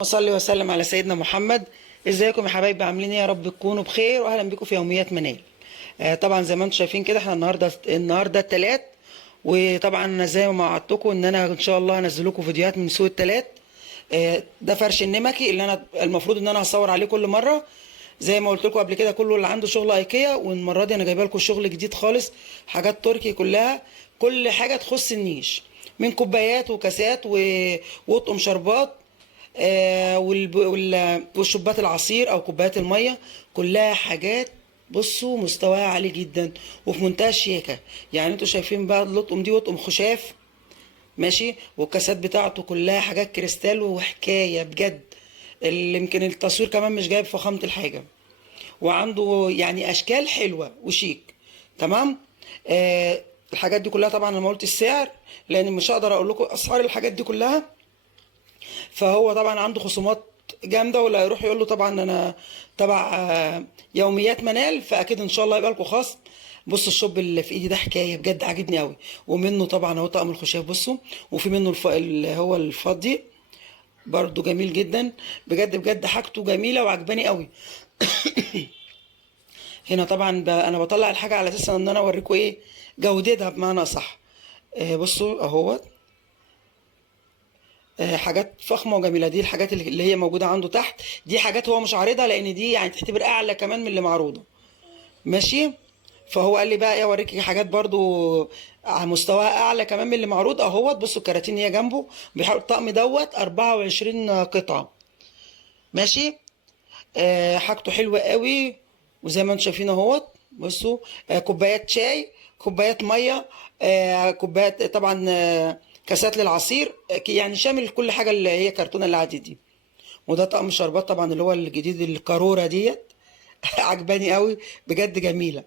وصلي وسلم على سيدنا محمد. ازيكم يا حبايبي؟ عاملين ايه؟ يا رب تكونوا بخير، واهلا بكم في يوميات منال. طبعا زي ما انتم شايفين كده، احنا النهارده التلات. وطبعا انا زي ما وعدتكم ان انا ان شاء الله هنزل لكم فيديوهات من سوق التلات. ده فرش النمكي اللي انا المفروض ان انا هصور عليه كل مره. زي ما قلت لكم قبل كده، كله اللي عنده شغل ايكيا، والمره دي انا جايبه لكم شغل جديد خالص، حاجات تركي كلها، كل حاجه تخص النيش، من كوبايات وكاسات واطقم شربات، والشبات العصير او كوبايات الميه، كلها حاجات. بصوا مستواها عالي جدا وفي منتهى الشياكه. يعني انتوا شايفين بقى الاطقم دي اطقم خشاف، ماشي، والكاسات بتاعته كلها حاجات كريستال وحكايه بجد. اللي يمكن التصوير كمان مش جايب فخامه الحاجه، وعنده يعني اشكال حلوه وشيك. تمام. الحاجات دي كلها طبعا انا ما قلت السعر، لان مش هقدر اقول لكم اسعار الحاجات دي كلها. فهو طبعا عنده خصومات جامده، واللي هيروح يقول له طبعا انا تبع يوميات منال، فاكيد ان شاء الله يبقى لكم خصم. بصوا الشوب اللي في ايدي ده حكايه بجد، عاجبني قوي. ومنه طبعا اهو طقم الخشاف، بصوا. وفي منه اللي هو الفضي، برضو جميل جدا. بجد بجد حاجته جميله وعجباني قوي. هنا طبعا انا بطلع الحاجه على اساس ان انا اوريكم ايه جودتها بمعنى صح. بصوا اهوت. حاجات فخمه وجميله. دي الحاجات اللي هي موجوده عنده تحت. دي حاجات هو مش عارضها، لان دي يعني تعتبر اعلى كمان من اللي معروضه، ماشي. فهو قال لي بقى ايه، اوريكي حاجات برضو على مستوى اعلى كمان من اللي معروض اهوت. بصوا الكراتين هي جنبه، بيحاول الطقم دوت 24 قطعه، ماشي. حاجته حلوه قوي. وزي ما انتم شايفين اهوت. بصوا، كوبايات شاي، كوبايات ميه، كوبايات طبعا، كاسات للعصير، يعني شامل كل حاجه اللي هي كرتونه اللي عادي دي. وده طقم الشربات طبعا اللي هو الجديد الكاروره ديت. عجباني قوي بجد، جميله.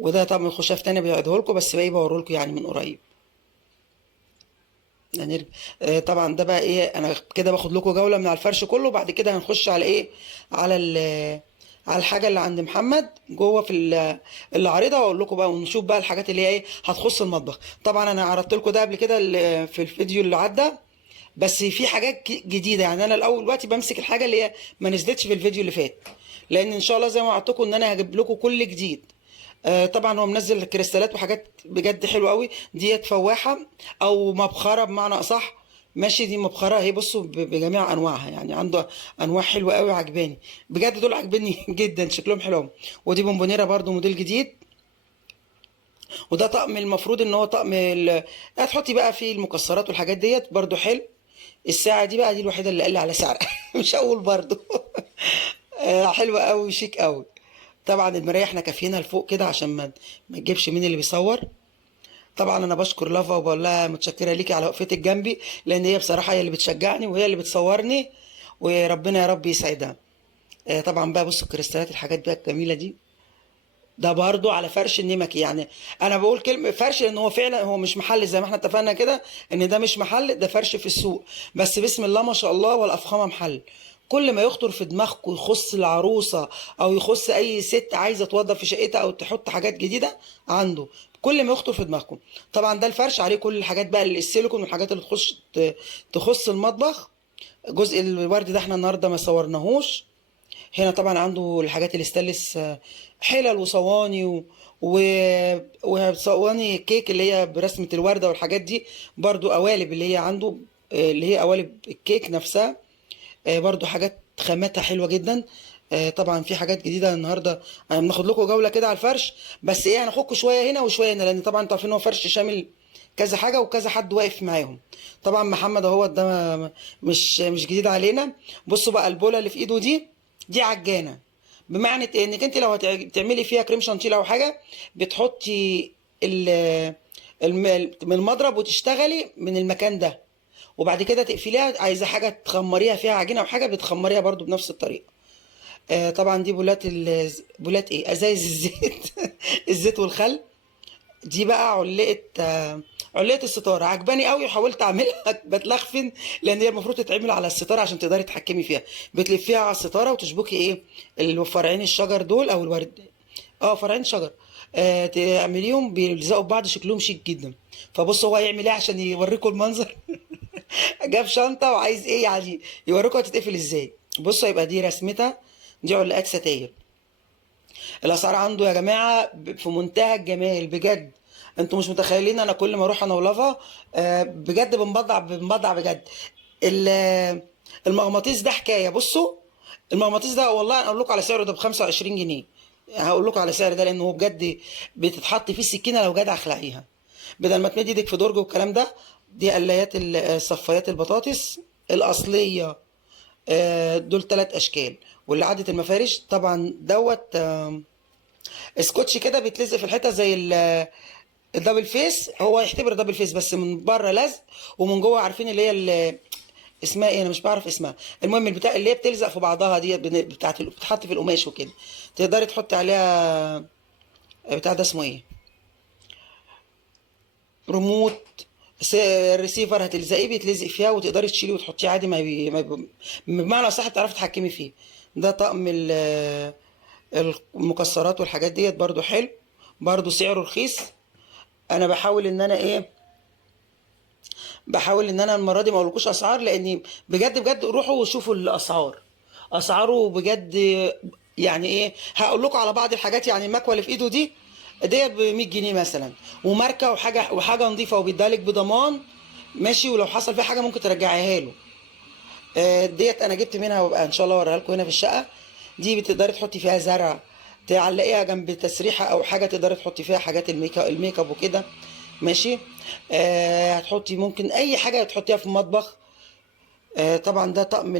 وده طقم الخشاف تاني بيعيده لكم، بس باقي بوريه لكم يعني من قريب. هنرجع. طبعا ده بقى ايه، انا كده باخد لكم جوله من على الفرش كله. بعد كده هنخش على ايه، على على الحاجه اللي عند محمد جوه في اللي عارضها، واقول لكم بقى ونشوف بقى الحاجات اللي هي ايه هتخص المطبخ. طبعا انا عرضت لكم ده قبل كده في الفيديو اللي عدى، بس في حاجات جديده. يعني انا الاول دلوقتي بمسك الحاجه اللي هي ما نزلتش في الفيديو اللي فات، لان ان شاء الله زي ما وعدتكم ان انا هجيب لكم كل جديد. طبعا هو منزل كريستالات وحاجات بجد حلوه قوي. ديت فواحه او مبخره بمعنى اصح، ماشي. دي مبخره اهي، بصوا بجميع انواعها، يعني عنده انواع حلوه قوي وعجباني بجد. دول عجبني جدا، شكلهم حلو أوي. ودي بونبونيره برضو موديل جديد. وده طقم المفروض ان هو طقم هتحطي بقى فيه المكسرات والحاجات ديت، برضو حلو. الساعه دي بقى دي الوحيده اللي قال لي على سعر. مش هقول برضو. حلوه قوي وشيك قوي. طبعا المرايه احنا كافيينها لفوق كده عشان ما تجيبش مين اللي بيصور. طبعا انا بشكر لافا وبقول لها متشكره ليكي على وقفتك جنبي، لان هي بصراحه هي اللي بتشجعني وهي اللي بتصورني، وربنا يا رب يسعدها. طبعا بقى بصوا الكريستالات، الحاجات بقى الجميله دي. ده برضو على فرش النمكي. يعني انا بقول كلمه فرش لان هو فعلا هو مش محل، زي ما احنا اتفقنا كده ان ده مش محل، ده فرش في السوق. بس بسم الله ما شاء الله، والافخامه محل. كل ما يخطر في دماغكم يخص العروسه، او يخص اي ست عايزه توظف في شقتها او تحط حاجات جديده عنده، كل ما يخطر في دماغكم. طبعا ده الفرش عليه كل الحاجات بقى السيليكون والحاجات اللي تخص المطبخ. جزء الورد ده احنا النهارده ما صورناهوش. هنا طبعا عنده الحاجات الاستانلس، حلل وصواني وصواني كيك اللي هي برسمة الوردة والحاجات دي. برضو قوالب اللي هي عنده، اللي هي قوالب الكيك نفسها. برضو حاجات خاماتها حلوة جدا. طبعا في حاجات جديدة النهاردة. انا بناخد لكم جولة كده على الفرش، بس ايه هناخدكم شوية هنا وشوية هنا، لان طبعا انتوا عارفين هو فرش شامل كذا حاجة وكذا حد واقف معاهم. طبعا محمد اهو ده مش جديد علينا. بصوا بقى البولة اللي في ايده دي عجانه. بمعنى انك انت لو هتعملي فيها كريم شانتيه او حاجه، بتحطي من المضرب وتشتغلي من المكان ده، وبعد كده تقفليها. عايزه حاجه تخمريها فيها عجينه او حاجه، بتخمريها برضو بنفس الطريقه. طبعا دي بولات ايه، ازايز الزيت. الزيت والخل. دي بقى علقه الستاره، عجباني قوي. حاولت اعملها بتلخفن، لان هي المفروض تتعمل على الستاره عشان تقدري تتحكمي فيها. بتلفيها على الستاره وتشبكي ايه الفرعين الشجر دول او الورد. فرعين شجر. تعمليهم بيلزقوا ببعض، شكلهم شيك جدا. فبص هو هيعمل ايه عشان يوريكم المنظر. جاب شنطه وعايز ايه يعني يوريكم هتتقفل ازاي. بصوا يبقى دي رسمتها، دي علاقات ستاير. الاسعار عنده يا جماعه في منتهى الجمال بجد. انتوا مش متخيلين، انا كل ما اروح انا ولافا بجد بنبضع بجد. المغناطيس ده حكايه. بصوا المغناطيس ده والله انا اقول لكم على سعره، ده ب 25 جنيه. هقول لكم على سعر ده لانه هو بجد بتتحط فيه السكينه لو جدع اخلعيها، بدل ما تمد ايدك في درج والكلام ده. دي قلايات صفايات البطاطس الاصليه. دول 3 اشكال. واللي عدت المفارش طبعا دوت سكوتش كده بيتلزق في الحته زي الدبل فيس. هو يعتبر دبل فيس بس من بره لزق ومن جوه عارفين اللي هي اسمها ايه، انا مش بعرف اسمها. المهم البتاع اللي هي بتلزق في بعضها دي بتاعت بتتحط في القماش وكده، تقدري تحطي عليها بتاع ده اسمه ايه، ريموت. الريسيفر هتلزقيه بيتلزق فيها وتقدري تشيليه وتحطيه عادي، بمعنى صح تعرفي تتحكمي فيه. ده طقم المكسرات والحاجات ديت برضو حلو، برضو سعره رخيص. انا بحاول ان انا ايه، بحاول ان انا المره دي ما اقولكوش اسعار، لاني بجد بجد روحوا وشوفوا الاسعار، اسعاره بجد. يعني ايه، هقول لكم على بعض الحاجات. يعني المكوه اللي في ايده ديت ب 100 جنيه مثلا، وماركه وحاجه نظيفه وبيدالك بضمان ماشي، ولو حصل فيها حاجه ممكن ترجعيها له. ديت انا جبت منها وابقى ان شاء الله اوريها لكم هنا في الشقه. دي بتقدري تحطي فيها زرع، تعلقيها جنب تسريحه او حاجه تقدري تحطي فيها حاجات الميك اب وكده ماشي. هتحطي ممكن اي حاجه تحطيها في المطبخ. طبعا ده طقم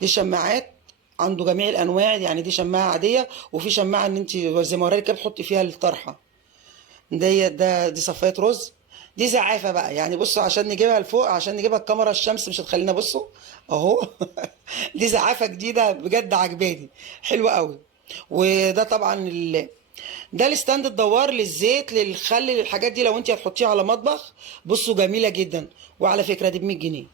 دي شماعات عنده جميع الانواع. يعني دي شماعه عاديه، وفي شماعه ان انت زي ما وريتك كده بتحطي فيها الطرحه. دي صفايه رز. دي زعافه بقى، يعني بصوا عشان نجيبها لفوق، عشان نجيبها الكاميرا الشمس مش هتخلينا. بصوا اهو. دي زعافه جديده بجد عجباني، حلوه قوي. وده طبعا ده الستاند الدوار للزيت للخل للحاجات دي، لو انت هتحطيه على مطبخ. بصوا جميله جدا. وعلى فكره دي ب 100 جنيه.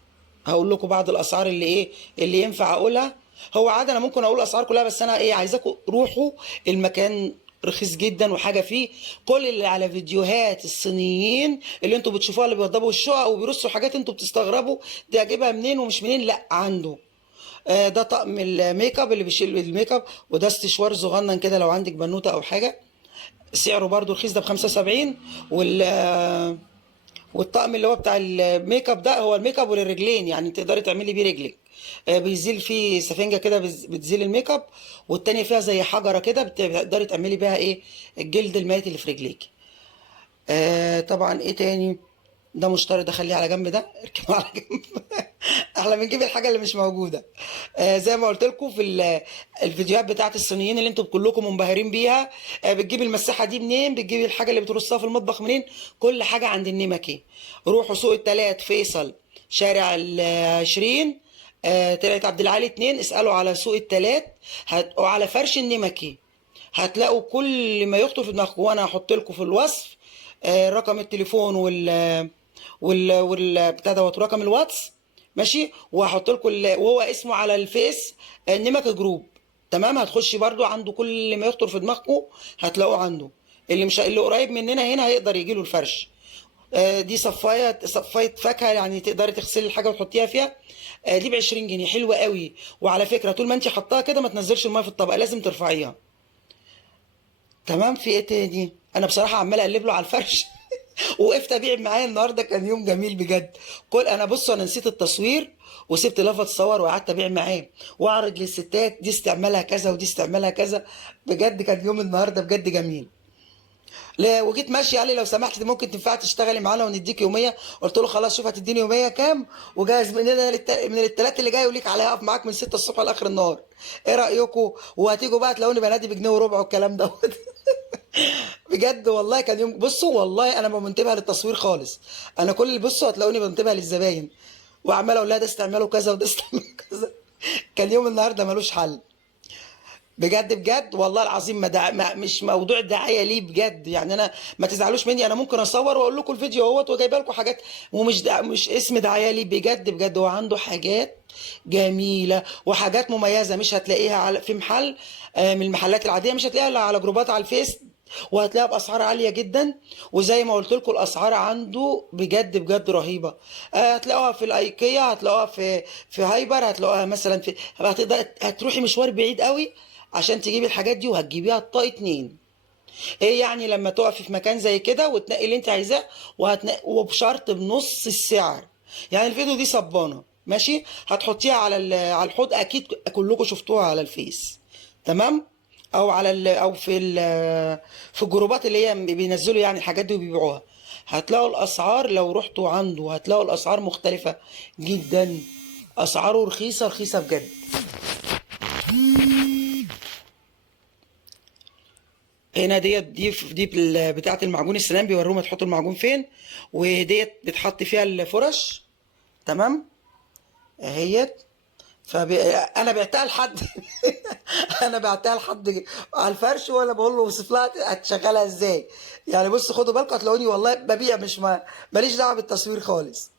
هقول لكم بعض الاسعار اللي ايه اللي ينفع اقولها. هو عادة انا ممكن اقول الاسعار كلها، بس انا ايه عايزاكم روحوا المكان رخيص جدا وحاجه فيه. كل اللي على فيديوهات الصينيين اللي انتوا بتشوفوها اللي بيوضبوا الشقق وبيرصوا حاجات انتوا بتستغربوا دي اجيبها منين ومش منين، لا عنده. ده طقم الميك اب اللي بيشيل الميك اب، وده استشوار صغنن كده لو عندك بنوته او حاجه. سعره برضو رخيص، ده ب 75. والطقم اللي هو بتاع الميك اب ده هو الميك اب وللرجلين، يعني تقدري تعملي بيه رجلك. بيزيل فيه سفنجه كده بتزيل الميك اب، والتانية فيها زي حجره كده بتقدري تعملي بيها ايه الجلد الميت اللي في رجليك. طبعا ايه تاني، ده مشتري ده خليه على جنب، ده اركنه على جنب. احنا بنجيب الحاجه اللي مش موجوده. زي ما قلت لكم في الفيديوهات بتاعت الصينيين اللي انتم كلكم منبهرين بيها. بتجيبي المساحه دي منين، بتجيبي الحاجه اللي بترصها في المطبخ منين. كل حاجه عند النمكي. روحوا سوق التلات فيصل شارع ال20، طلعت عبد العالي 2، اسالوا على سوق التلات وعلى فرش النمكي. هتلاقوا كل ما يخطر في دماغكم، وانا هحط لكم في الوصف رقم التليفون بتاع دوت رقم الواتس ماشي. وهحط لكم وهو اسمه على الفيس نمك جروب. تمام، هتخشي برضو عنده كل ما يخطر في دماغكم هتلاقوه عنده. اللي قريب مننا هنا هيقدر يجي له الفرش. دي صفايه فاكهه، يعني تقدري تغسلي الحاجه وتحطيها فيها. دي ب 20 جنيه، حلوه قوي. وعلى فكره طول ما انت حطاها كده ما تنزلش الميه في الطبق، لازم ترفعيها. تمام. في ايه تاني، انا بصراحه عمال اقلب له على الفرش. وقفت ابيع معايا النهارده، كان يوم جميل بجد. انا بص، انا نسيت التصوير وسبت لافا تصور وقعدت ابيع معاه واعرض للستات دي استعمالها كذا ودي استعمالها كذا. بجد كان يوم النهارده بجد جميل. لا وجيت ماشي قال لي لو سمحت ممكن تنفع تشتغلي معانا ونديك يوميه. قلت له خلاص شوف هتديني يوميه كام، وجاهز من هنا من الثلاث اللي جاي وليك عليها اقف معاك من 6 الصبح لاخر النهار. ايه رايكم؟ وهتيجوا بقى تلاقوني بنادي بجنيه وربع والكلام ده. بجد والله كان يوم. بصوا والله انا ما منتبه للتصوير خالص. انا كل اللي بصوا هتلاقوني منتبه للزباين، وعمال اقول لها ده استعمله كذا وده استعمله كذا. كان يوم النهارده ملوش حل. بجد بجد والله العظيم مش موضوع دعايه ليه بجد. يعني انا ما تزعلوش مني، انا ممكن اصور واقول لكم الفيديو اهوت وجايبه لكم حاجات، ومش مش اسم دعايه ليه. بجد بجد هو عنده حاجات جميله وحاجات مميزه مش هتلاقيها في محل من المحلات العاديه، مش هتلاقيها الا على جروبات على الفيس وهتلاقيها باسعار عاليه جدا. وزي ما قلت لكم الاسعار عنده بجد بجد رهيبه. هتلاقوها في الايكيا، هتلاقوها في هايبر، هتلاقوها مثلا في، هتروحي مشوار بعيد قوي عشان تجيبي الحاجات دي، وهتجيبيها طاقه اتنين. ايه يعني لما تقفي في مكان زي كده وتنقي اللي انت عايزاه، وبشرط بنص السعر. يعني الفيديو دي صبانه ماشي، هتحطيها على على الحوض، اكيد كلكم شفتوها على الفيس. تمام. او على او في الجروبات اللي هي بينزلوا يعني الحاجات دي وبيبيعوها. هتلاقوا الاسعار لو رحتوا عنده هتلاقوا الاسعار مختلفه جدا. اسعاره رخيصه رخيصه بجد. هنا دي بتاعه المعجون السنان، بيوروهم تحطوا المعجون فين. وديت بتحط فيها الفرش. تمام. اهيت. انا بعتها لحد انا بعتها لحد على الفرش، ولا بقول له اوصف لها هتشغلها ازاي. يعني بص خدوا بالكم، هتلاقوني والله ببيع، مش ماليش دعوه بالتصوير خالص.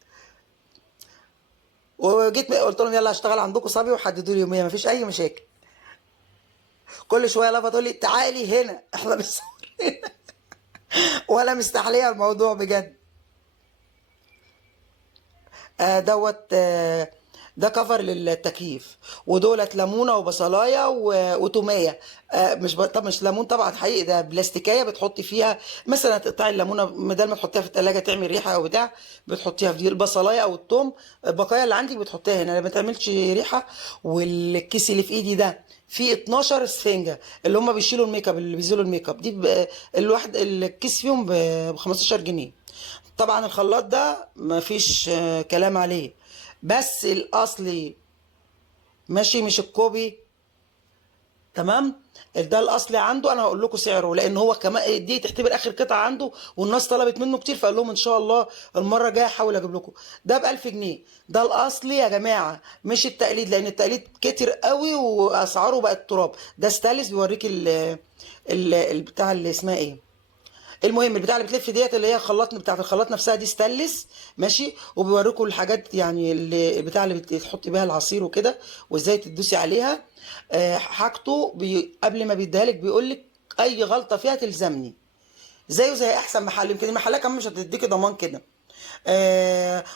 وجيت قلت لهم يلا هشتغل عندكم صبي، وحددوا لي يوميا، مفيش اي مشاكل. كل شويه لفه تقول لي تعالي هنا احنا بس ولا مستحليه الموضوع بجد. دوت ده كفر للتكييف. ودولت ليمونه وبصلايه وتوميه. مش طب مش ليمون طبعا حقيقي، ده بلاستيكيه بتحطي فيها. مثلا تقطعي الليمونه بدل ما تحطيها في التلاجة تعمل ريحه او بتاع، بتحطيها في دي. البصلايه او التوم البقايا اللي عندك بتحطيها هنا ما تعملش ريحه. والكيس اللي في ايدي ده فيه 12 اسفنجه، اللي هم بيشيلوا الميك اب، اللي بيزيلوا الميك اب دي الواحد الكيس فيهم ب 15 جنيه. طبعا الخلاط ده مفيش كلام عليه، بس الاصلي ماشي مش الكوبي. تمام. ده الاصلي عنده. انا هقول لكم سعره لان هو كمان دي تعتبر اخر قطعه عنده، والناس طلبت منه كتير، فقال لهم ان شاء الله المره الجايه احاول اجيب لكم. ده ب 1000 جنيه. ده الاصلي يا جماعه، مش التقليد، لان التقليد كتر قوي واسعاره بقت تراب. ده ستانلس بيوريك البتاع اللي اسمها ايه. المهم البتاع اللي بتلف ديت اللي هي خلاط، بتاعت الخلاط نفسها دي ستانلس ماشي. وبيوريكوا الحاجات يعني اللي البتاع اللي بتحطي بيها العصير وكده، وازاي تدوسي عليها. حاجته قبل ما بيديها لك بيقول لك اي غلطه فيها تلزمني. زيه زي احسن محل، يمكن المحلات كمان مش هتديكي ضمان كده.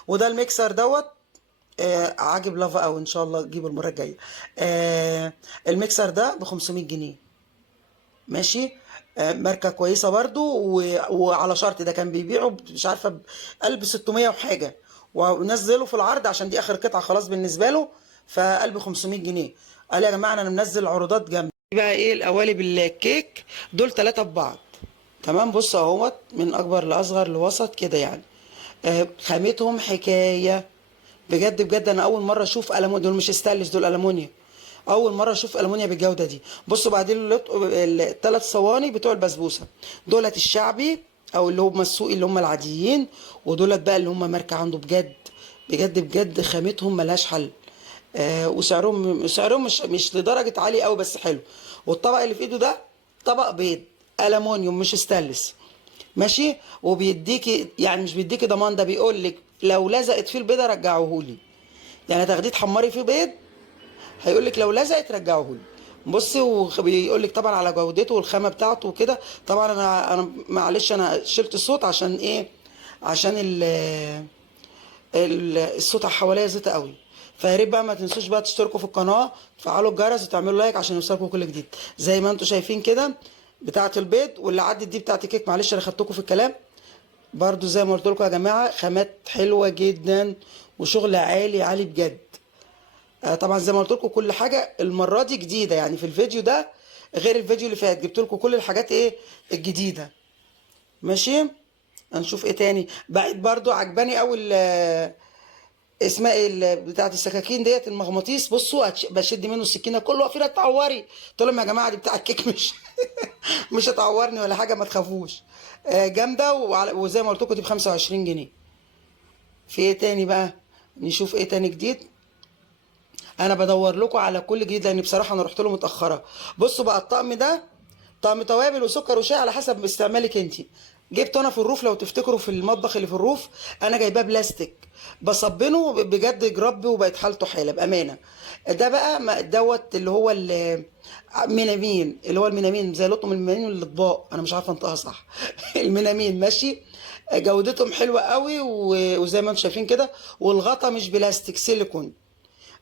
وده الميكسر دوت. عاجب لافا، او ان شاء الله اجيبه المره الجايه. الميكسر ده ب 500 جنيه. ماشي. ماركة كويسة برضو وعلى شرط. ده كان بيبيعه مش عارفة بقلب 600 وحاجة، ونزله في العرض عشان دي آخر قطعة خلاص بالنسبة له، فقلب 500 جنيه. قال يا جماعة أنا منزل عروضات جنبي. بقى إيه القوالب الكيك دول 3 ببعض. تمام. بص اهوت من أكبر لأصغر لوسط كده يعني. خامتهم حكاية بجد بجد. انا اول مره اشوف ألمونيا، دول مش ستانلس دول ألمونيا. اول مره اشوف ألمونيا بالجوده دي. بصوا بعدين الثلاث صواني بتوع البسبوسه دولت الشعبي، او اللي هم السوقي اللي هم العاديين. ودولت بقى اللي هم ماركه عنده بجد بجد بجد. خامتهم ملهاش حل. وسعرهم مش لدرجه عاليه قوي بس حلو. والطبق اللي في ايده ده طبق بيض ألمونيوم مش ستانلس ماشي. وبيديكي يعني مش بيديكي ضمان، ده بيقول لك لو لزقت فيه البيضه رجعوهولي. يعني تاخديه تحمري فيه بيض، هيقول لك لو لزقت رجعوهولي. بصي وبيقول لك طبعا على جودته والخامه بتاعته وكده. طبعا انا معلش انا شلت الصوت عشان ايه؟ عشان الصوت حواليا زيطه قوي. فيا ريت بقى ما تنسوش بقى تشتركوا في القناه، تفعلوا الجرس وتعملوا لايك عشان يوصلكم كل جديد. زي ما انتم شايفين كده بتاعه البيض، واللي عدت دي بتاعه الكيك. معلش انا خدتكم في الكلام. برضو زي ما قلت لكم يا جماعه خامات حلوه جدا وشغل عالي عالي بجد. طبعا زي ما قلت لكم كل حاجه المره دي جديده، يعني في الفيديو ده غير الفيديو اللي فات جبت لكم كل الحاجات ايه الجديده. ماشي. هنشوف ايه تاني. بعد برضو عجباني قوي اسمها ايه بتاعه السكاكين ديت المغناطيس. بصوا بشد منه السكينه كله واقفين تعوري. قلت لهم يا جماعه دي بتاع الكيك مش مش هتعورني ولا حاجه ما تخافوش. جامده وزي ما قلت لكم دي ب 25 جنيه. في ايه تاني بقى؟ نشوف ايه تاني جديد. انا بدور لكم على كل جديد لان بصراحه انا رحت له متاخره. بصوا بقى الطقم ده طقم توابل وسكر وشاي على حسب استعمالك انت. جبت انا في الروف، لو تفتكروا في المطبخ اللي في الروف، انا جايباه بلاستيك، بصبنه بجد جرب وبقت حالته حاله بامانه. ده بقى دوت اللي هو المينامين، اللي هو المينامين زي لطم المينامين الاطباق، انا مش عارفه انطقها صح. المينامين ماشي. جودتهم حلوه قوي وزي ما انتم شايفين كده، والغطا مش بلاستيك، سيليكون،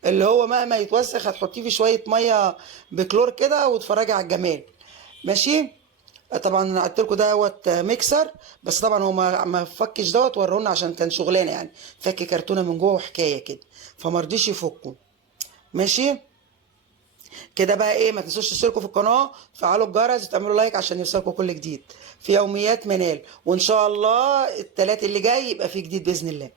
اللي هو مهما يتوسخ هتحطيه في شويه ميه بكلور كده وتفرجي على الجمال. ماشي. طبعا انا قلت لكم دوت ميكسر، بس طبعا هو ما فكش دوت، ورونا عشان كان شغلانه يعني، فك كرتونه من جوه وحكايه كده، فما رضيش يفكوا. ماشي. كده بقى ايه، ما تنسوش تشتركوا في القناه، تفعلوا الجرس وتعملوا لايك عشان يوصلكوا كل جديد في يوميات منال، وان شاء الله التلات اللي جاي يبقى فيه جديد باذن الله.